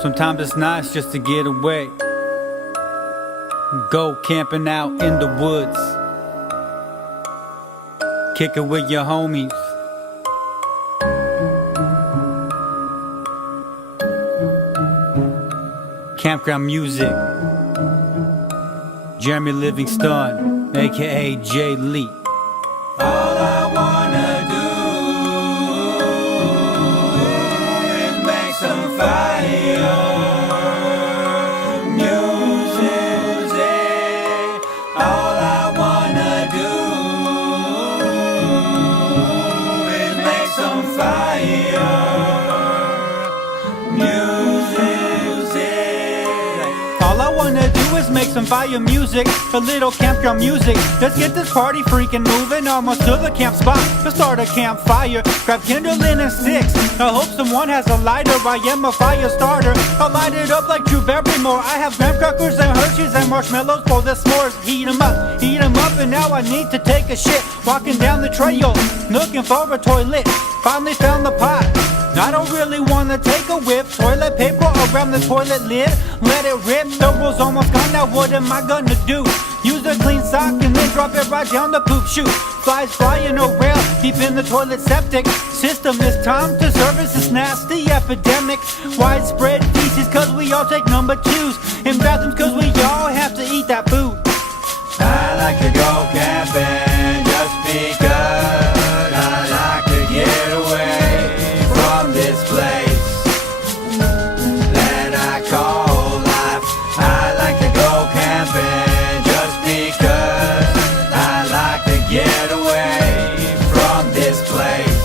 Sometimes it's nice just to get away. Go camping out in the woods. Kick it with your homies. Campground music. Jeremy Livingstone, aka Jay Lee. All I wanna do is make some fire music. All I wanna do is make some fire music. All I wanna do is make some fire music, a little campground music. Let's get this party freaking moving, almost to the camp spot. Let's start a campfire, grab kindling and sticks. I hope someone has a lighter, I am a fire starter. I'll light it up like Drew Barrymore. I have graham crackers and Hershey's and marshmallows for the s'mores. Heat 'em up, and now I need to take a shit. Walking down the trail, looking for a toilet. Finally found the pot. I don't really wanna take a whiff. Toilet paper around the toilet lid, let it rip. The roll's almost gone, now what am I gonna do? Use a clean sock and then drop it right down the poop chute. Flies flying around, deep in the toilet septic system. It's time to service this nasty epidemic. Widespread feces cause we all take number 2s. In bathrooms cause we all have to eat that food. I like to go camping just because I like to get away from this place that I call life. I like to go camping just because I like to get away from this place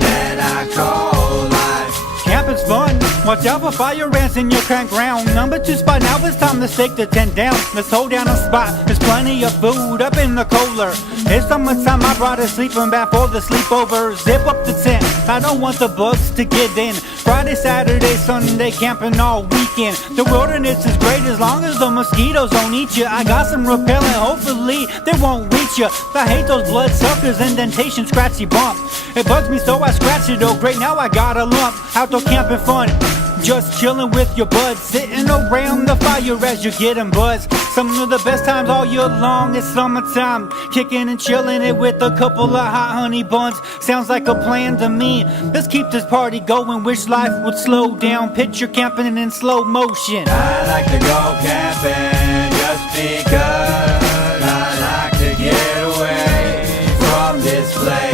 that I call life. Camping's fun. Watch out for fire ants in your campground. Number 2 spot, now it's time to stake the tent down. Let's hold down a spot, there's plenty of food up in the cooler. It's summertime, I brought a sleeping bag for the sleepover. Zip up the tent, I don't want the bugs to get in. Friday, Saturday, Sunday, camping all weekend. The wilderness is great as long as the mosquitoes don't eat you. I got some repellent, hopefully they won't reach you. I hate those blood suckers, indentation, scratchy bump. It bugs me so I scratch it, oh great, now I got a lump. Outdoor camping fun, just chilling with your buds, sitting around the fire as you're getting buzzed. Some of the best times all year long is summertime, kicking and chilling it with a couple of hot honey buns. Sounds like a plan to me. Let's keep this party going, wish life would slow down. Picture camping in slow motion. I like to go camping just because I like to get away from this place